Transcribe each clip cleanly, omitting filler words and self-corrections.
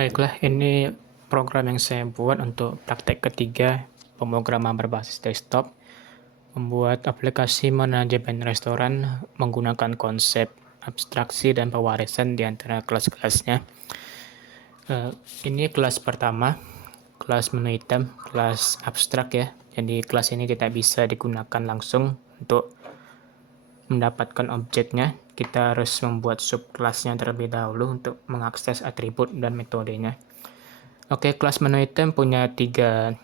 Baiklah, ini program yang saya buat untuk praktek ketiga pemrograman berbasis desktop, membuat aplikasi manajemen restoran menggunakan konsep abstraksi dan pewarisan di antara kelas-kelasnya. Ini kelas pertama, kelas menu item, kelas abstrak ya. Jadi kelas ini tidak bisa digunakan langsung untuk mendapatkan objeknya. Kita harus membuat subkelasnya terlebih dahulu untuk mengakses atribut dan metodenya. Oke, kelas menu item punya 3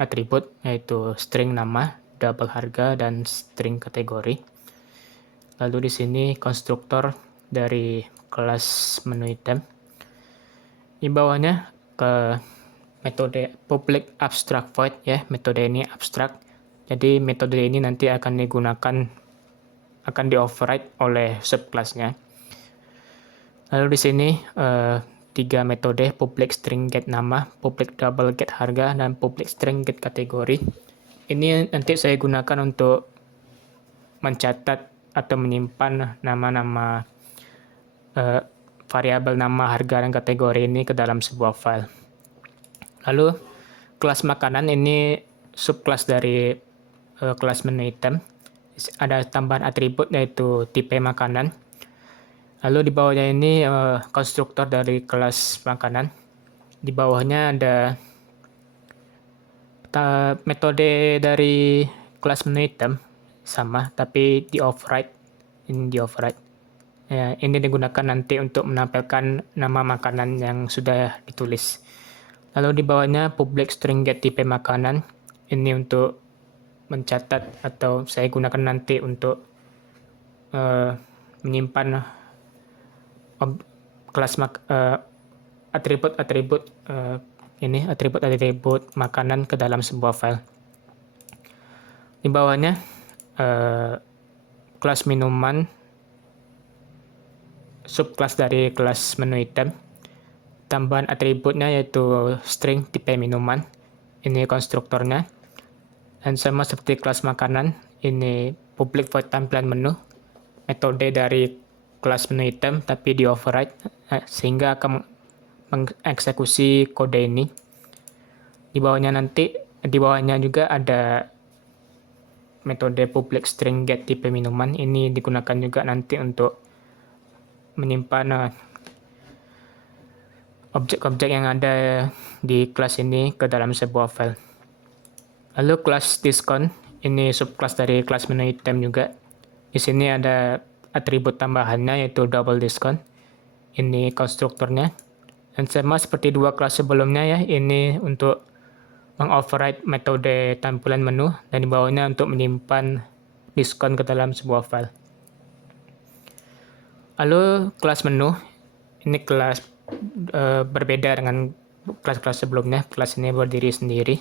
atribut, yaitu string nama, double harga, dan string kategori. Lalu di sini konstruktor dari kelas menu item. Di bawahnya ke metode public abstract void ya, metode ini abstrak. Jadi metode ini nanti akan di-override oleh subclassnya. Lalu di sini 3 metode, public string get nama, public double get harga, dan public string get kategori. Ini nanti saya gunakan untuk mencatat atau menyimpan nama-nama variabel nama, harga, dan kategori ini ke dalam sebuah file. Lalu kelas makanan ini subclass dari kelas menu item. Ada tambahan atribut yaitu tipe makanan. Lalu di bawahnya ini konstruktor dari kelas makanan. Di bawahnya ada metode dari kelas menu item sama, tapi di override. Ini di override. Ya, ini digunakan nanti untuk menampilkan nama makanan yang sudah ditulis. Lalu di bawahnya public string get tipe makanan. Ini untuk mencatat atau saya gunakan nanti untuk menyimpan kelas atribut-atribut atribut makanan ke dalam sebuah file. Di bawahnya kelas minuman, subclass dari kelas menu item. Tambahan atributnya yaitu string tipe minuman. Ini konstruktornya. Dan sama seperti kelas makanan, ini public void tampilan menu. Metode dari kelas menu item tapi di override sehingga akan mengeksekusi kode ini. Di bawahnya juga ada metode public string get tipe minuman. Ini digunakan juga nanti untuk menyimpan objek-objek yang ada di kelas ini ke dalam sebuah file. Lalu kelas diskon, ini subclass dari kelas menu item juga. Di sini ada atribut tambahannya yaitu double diskon. Ini konstruktornya. Dan sama seperti 2 kelas sebelumnya ya, ini untuk mengoverride metode tampilan menu, dan di bawahnya untuk menyimpan diskon ke dalam sebuah file. Lalu kelas menu, ini kelas berbeda dengan kelas-kelas sebelumnya. Kelas ini berdiri sendiri.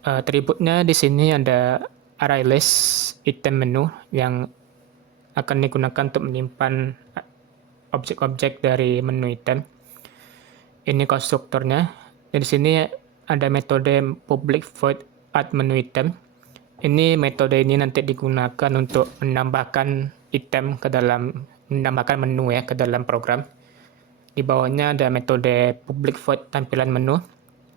Atributnya di sini ada ArrayList item menu yang akan digunakan untuk menyimpan objek-objek dari menu item. Ini konstruktornya. Di sini ada metode public void add menu item. Ini metode ini nanti digunakan untuk menambahkan menambahkan menu ya ke dalam program. Di bawahnya ada metode public void tampilan menu.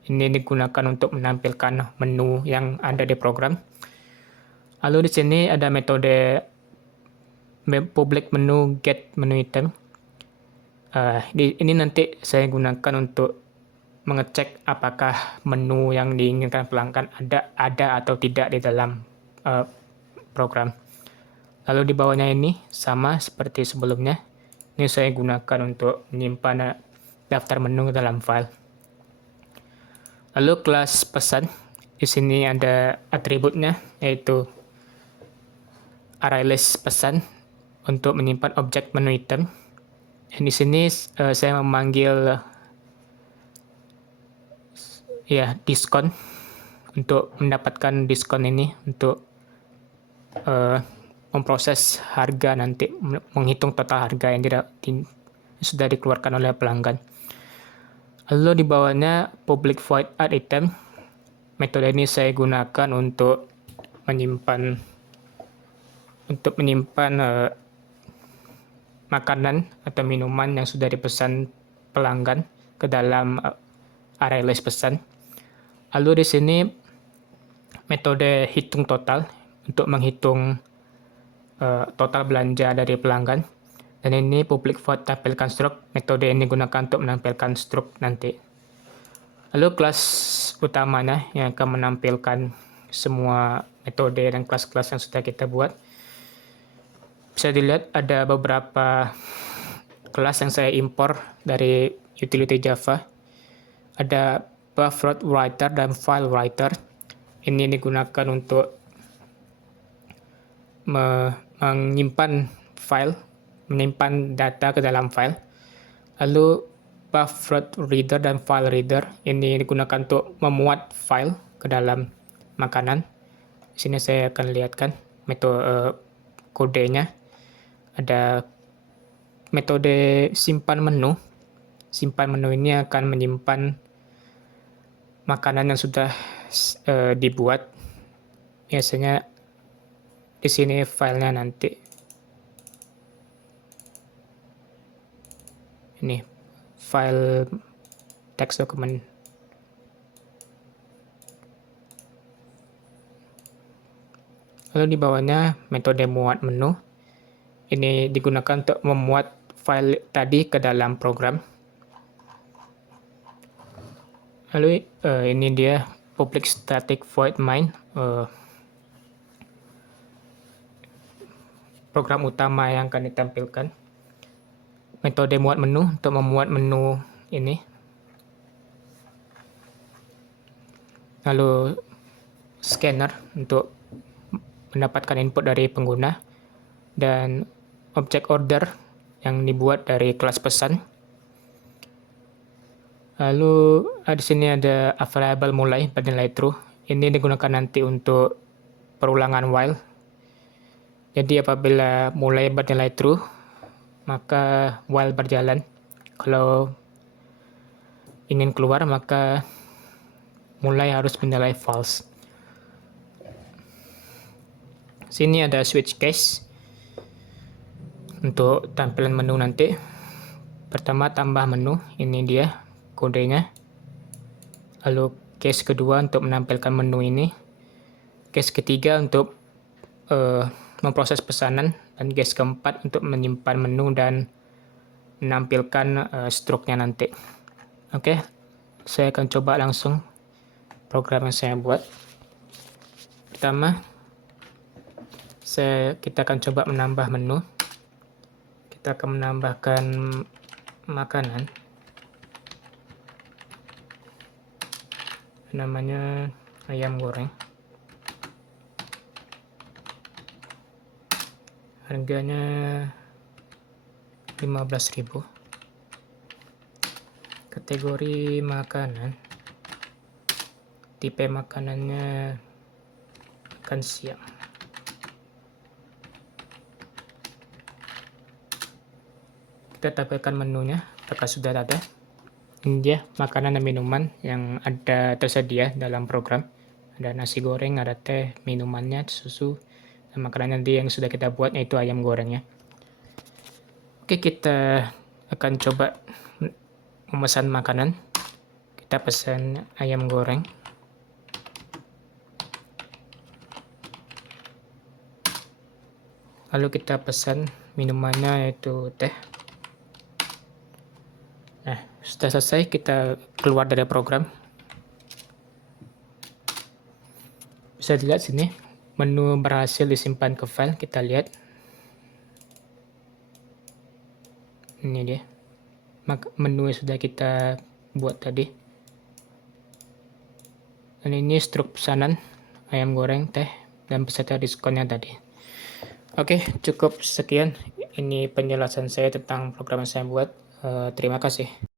Ini digunakan untuk menampilkan menu yang ada di program. Lalu di sini ada metode public menu get menu item. Ini nanti saya gunakan untuk mengecek apakah menu yang diinginkan pelanggan ada atau tidak di dalam program. Lalu di bawahnya ini sama seperti sebelumnya. Ini saya gunakan untuk menyimpan daftar menu ke dalam file. Lalu kelas pesan, di sini ada atributnya yaitu ArrayList pesan untuk menyimpan objek menu item. Dan di sini saya memanggil diskon untuk mendapatkan diskon ini untuk memproses harga nanti, menghitung total harga yang sudah dikeluarkan oleh pelanggan. Lalu di bawahnya public void add item. Metode ini saya gunakan untuk menyimpan makanan atau minuman yang sudah dipesan pelanggan ke dalam area list pesan. Lalu di sini metode hitung total untuk menghitung total belanja dari pelanggan. Dan ini public void tampilkan struk. Metode ini digunakan untuk menampilkan struk nanti. Lalu kelas utamanya yang akan menampilkan semua metode dan kelas-kelas yang sudah kita buat. Bisa dilihat ada beberapa kelas yang saya impor dari utility Java. Ada buff writer dan file writer. Ini digunakan untuk menyimpan data ke dalam file. Lalu buff reader dan file reader ini digunakan untuk memuat file ke dalam makanan. Di sini saya akan lihatkan metode kodenya. Ada metode simpan menu. Simpan menu ini akan menyimpan makanan yang sudah dibuat. Biasanya di sini filenya nanti. Ini file text document. Lalu di bawahnya metode muat menu. Ini digunakan untuk memuat file tadi ke dalam program. Lalu ini dia public static void main. Program utama yang akan ditampilkan. Metode muat menu untuk memuat menu ini. Lalu scanner untuk mendapatkan input dari pengguna. Dan object order yang dibuat dari kelas pesan. Lalu di sini ada variable mulai bernilai true. Ini digunakan nanti untuk perulangan while. Jadi apabila mulai bernilai true, maka while berjalan. Kalau ingin keluar, maka mulai harus bernilai false. Sini ada switch case untuk tampilan menu nanti. Pertama tambah menu, ini dia kodenya. Lalu case kedua untuk menampilkan menu ini. Case ketiga untuk memproses pesanan, dan case keempat untuk menyimpan menu dan menampilkan struknya nanti. Oke, saya akan coba langsung program yang saya buat. Pertama, kita akan coba menambah menu. Kita akan menambahkan makanan. Namanya ayam goreng. Harganya 15.000. Kategori makanan. Tipe makanannya makan siang. Kita tampilkan menunya, apakah sudah ada. Ini dia makanan dan minuman yang ada tersedia dalam program. Ada nasi goreng, ada teh, minumannya, susu, dan makanan nanti yang sudah kita buat yaitu ayam gorengnya. Oke, kita akan coba memesan makanan. Kita pesan ayam goreng. Lalu kita pesan minumannya yaitu teh. Nah, sudah selesai, kita keluar dari program. Bisa dilihat sini, menu berhasil disimpan ke file. Kita lihat. Ini dia. Menu yang sudah kita buat tadi. Dan ini struk pesanan, ayam goreng, teh, dan peserta diskonnya tadi. Oke, cukup sekian. Ini penjelasan saya tentang program yang saya buat. Terima kasih.